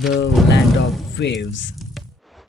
The land of waves.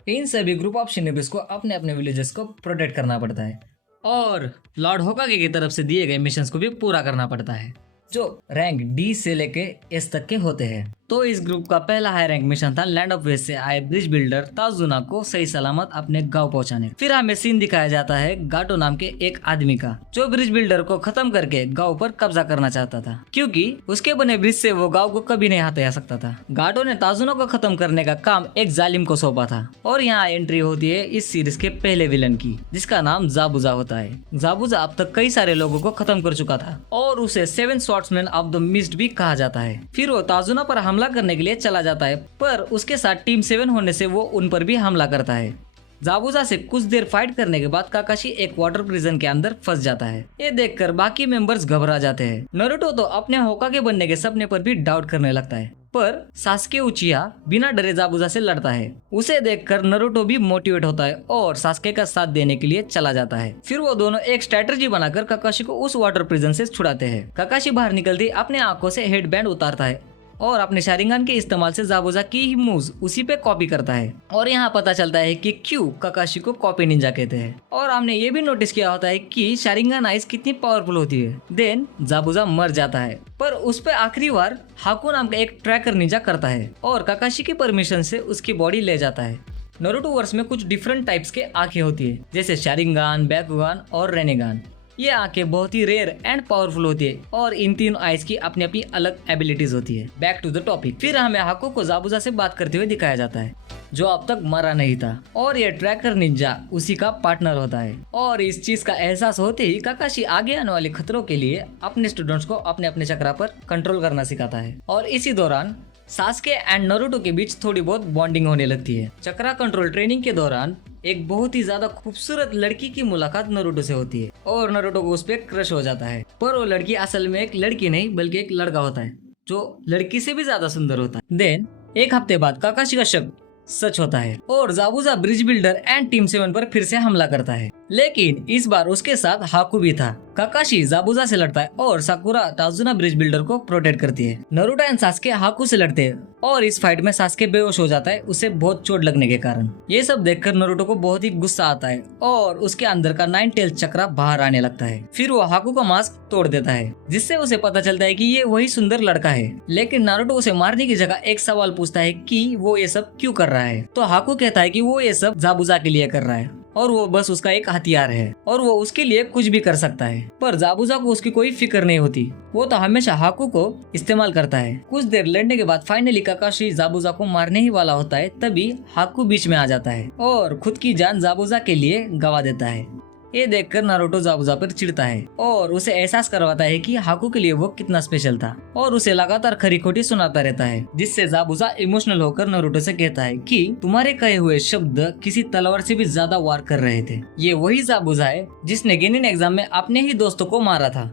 इन सभी group of शिनोबिस को अपने अपने विलेजेस को प्रोटेक्ट करना पड़ता है और लॉर्ड होकागे की तरफ से दिए गए मिशंस को भी पूरा करना पड़ता है, जो रैंक डी से लेके एस तक के होते हैं। तो इस ग्रुप का पहला हाई रैंक मिशन था लैंड ऑफ वेस्ट से आए ब्रिज बिल्डर ताजुना को सही सलामत अपने गांव पहुंचाने। फिर हमें सीन दिखाया जाता है गाटो नाम के एक आदमी का, जो ब्रिज बिल्डर को खत्म करके गांव पर कब्जा करना चाहता था, क्योंकि उसके बने ब्रिज से वो गांव को कभी नहीं हटा सकता था। गाटो ने ताजुना को खत्म करने का काम एक जालिम को सौंपा था। और यहाँ एंट्री होती है इस सीरीज के पहले विलन की, जिसका नाम जाबुजा होता है। जाबुजा अब तक कई सारे लोगों को खत्म कर चुका था और उसे 7 स्वॉर्ड्समैन ऑफ द मिस्ट भी कहा जाता है। फिर वो ताजुना पर हमला करने के लिए चला जाता है, पर उसके साथ टीम 7 होने से वो उन पर भी हमला करता है। जाबुजा से कुछ देर फाइट करने के बाद काकाशी एक वाटर प्रिजन के अंदर फंस जाता है। ये देखकर बाकी मेंबर्स घबरा जाते हैं। नारुतो तो अपने होकागे बनने के सपने पर भी डाउट करने लगता है, पर सास्के उचिया बिना डरे जाबुजा से लड़ता है। उसे देखकर नारुतो भी मोटिवेट होता है और सास्के का साथ देने के लिए चला जाता है। फिर वो दोनों एक स्ट्रेटजी बनाकर काकाशी को उस वाटर प्रिजन से छुड़ाते हैं। काकाशी बाहर निकलते ही अपने आंखों से हेडबैंड उतारता है और अपने शारिंगान के इस्तेमाल से जाबुजा की ही मूव्स उसी पे कॉपी करता है। और यहाँ पता चलता है कि क्यों काकाशी को कॉपी निंजा कहते हैं। और हमने ये भी नोटिस किया होता है कि शारिंगान आइस कितनी पावरफुल होती है। देन जाबुजा मर जाता है, पर उस पे आखिरी बार हाकू नाम का एक ट्रैकर निंजा करता है और काकाशी की परमिशन से उसकी बॉडी ले जाता है। नारुतो वर्स में कुछ डिफरेंट टाइप्स के आंखें होती है, जैसे शारिंगान, बैकुगान और रेनेगान। ये आंखें बहुत ही रेयर एंड पावरफुल होती है और इन तीनों आइज की अपनी अपनी अलग एबिलिटीज होती है। Back to the topic. फिर हमें हाकू को जाबुजा से बात करते हुए दिखाया जाता है, जो अब तक मरा नहीं था और ये ट्रैकर निंजा उसी का पार्टनर होता है। और इस चीज का एहसास होते ही काकाशी आगे आने वाले खतरों के लिए अपने स्टूडेंट्स को अपने अपने चक्रा पर कंट्रोल करना सिखाता है। और इसी दौरान सास्के एंड नारुतो के बीच थोड़ी बहुत बॉन्डिंग होने लगती है। चक्रा कंट्रोल ट्रेनिंग के दौरान एक बहुत ही ज्यादा खूबसूरत लड़की की मुलाकात नारुतो से होती है और नारुतो को उस पर क्रश हो जाता है। पर वो लड़की असल में एक लड़की नहीं बल्कि एक लड़का होता है, जो लड़की से भी ज्यादा सुंदर होता है। देन एक हफ्ते बाद काकाशी का शक सच होता है और जाबुजा ब्रिज बिल्डर एंड टीम 7 पर फिर से हमला करता है, लेकिन इस बार उसके साथ हाकू भी था। काकाशी जाबुजा से लड़ता है और साकुरा ताजुना ब्रिज बिल्डर को प्रोटेक्ट करती है। नारुतो एंड सास्के हाकू से लड़ते हैं और इस फाइट में सास्के बेहोश हो जाता है, उसे बहुत चोट लगने के कारण। ये सब देखकर नारुतो को बहुत ही गुस्सा आता है और उसके अंदर का 9 टेल चक्रा बाहर आने लगता है। फिर वो हाकू का मास्क तोड़ देता है, जिससे उसे पता चलता है कि ये वही सुंदर लड़का है। लेकिन नारुतो उसे मारने की जगह एक सवाल पूछता है कि वो ये सब क्यों कर रहा है। तो हाकू कहता है कि वो ये सब जाबुजा के लिए कर रहा है और वो बस उसका एक हथियार है और वो उसके लिए कुछ भी कर सकता है। पर जाबुजा को उसकी कोई फिक्र नहीं होती, वो तो हमेशा हाकू को इस्तेमाल करता है। कुछ देर लड़ने के बाद फाइनली काकाशी जाबुजा को मारने ही वाला होता है, तभी हाकू बीच में आ जाता है और खुद की जान जाबुजा के लिए गवा देता है। ये देखकर नारुतो जाबुजा पर चिढ़ता है और उसे एहसास करवाता है कि हाकू के लिए वो कितना स्पेशल था और उसे लगातार खरी खोटी सुनाता रहता है, जिससे जाबुजा इमोशनल होकर नारुतो से कहता है कि तुम्हारे कहे हुए शब्द किसी तलवार से भी ज्यादा वार कर रहे थे। ये वही जाबुजा है जिसने गेनिन एग्जाम में अपने ही दोस्तों को मारा था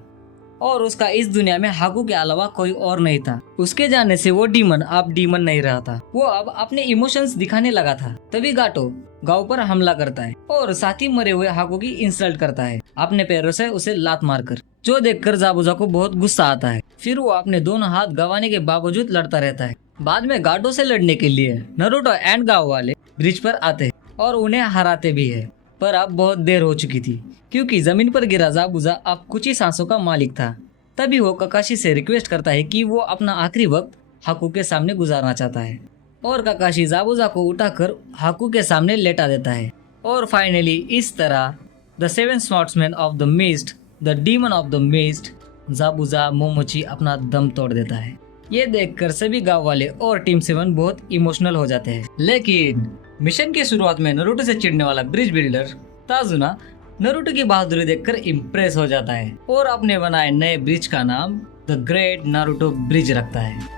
और उसका इस दुनिया में हाकू के अलावा कोई और नहीं था। उसके जाने से वो डीमन अब डीमन नहीं रहा था, वो अब अपने इमोशंस दिखाने लगा था। तभी गाटो गांव पर हमला करता है और साथ ही मरे हुए हाकू की इंसल्ट करता है अपने पैरों से उसे लात मारकर, जो देखकर जाबुजा को बहुत गुस्सा आता है। फिर वो अपने दोनों हाथ गंवाने के बावजूद लड़ता रहता है। बाद में गाटो से लड़ने के लिए नारुतो एंड गांव वाले ब्रिज पर आते हैं और उन्हें हराते भी है, पर अब बहुत देर हो चुकी थी, क्योंकि जमीन पर गिरा जाबुजा अब कुछ ही सांसों का मालिक था। तभी वो काकाशी से रिक्वेस्ट करता है कि वो अपना आखिरी वक्त हाकू के सामने गुजारना चाहता है और काकाशी जाबुजा को उठाकर हाकू के सामने लेटा देता है। और फाइनली इस तरह the 7 swordsman of the mist, the demon of the mist, Zabuza Momochi अपना दम तोड़ देता है। ये देखकर सभी गांव वाले और टीम 7 बहुत इमोशनल हो जाते हैं। लेकिन मिशन की शुरुआत में नारुतो से चिढ़ने वाला ब्रिज बिल्डर ताजुना नारुतो की बहादुरी देखकर इम्प्रेस हो जाता है और अपने बनाए नए ब्रिज का नाम द ग्रेट नारुतो ब्रिज रखता है।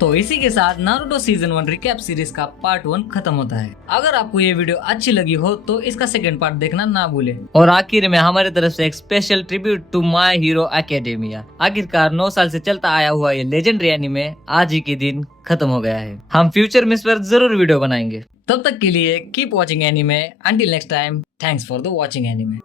तो इसी के साथ नारुतो सीजन 1 रिकैप सीरीज का पार्ट 1 खत्म होता है। अगर आपको ये वीडियो अच्छी लगी हो तो इसका सेकंड पार्ट देखना ना भूले। और आखिर में हमारी तरफ से एक special tribute to My Hero Academia. आखिरकार 9 साल से चलता आया हुआ ये लेजेंडरी एनीमे आज ही के दिन खत्म हो गया है। हम फ्यूचर में इस पर जरूर वीडियो बनाएंगे। तब तक के लिए keep watching anime. Until next time, thanks for the watching anime.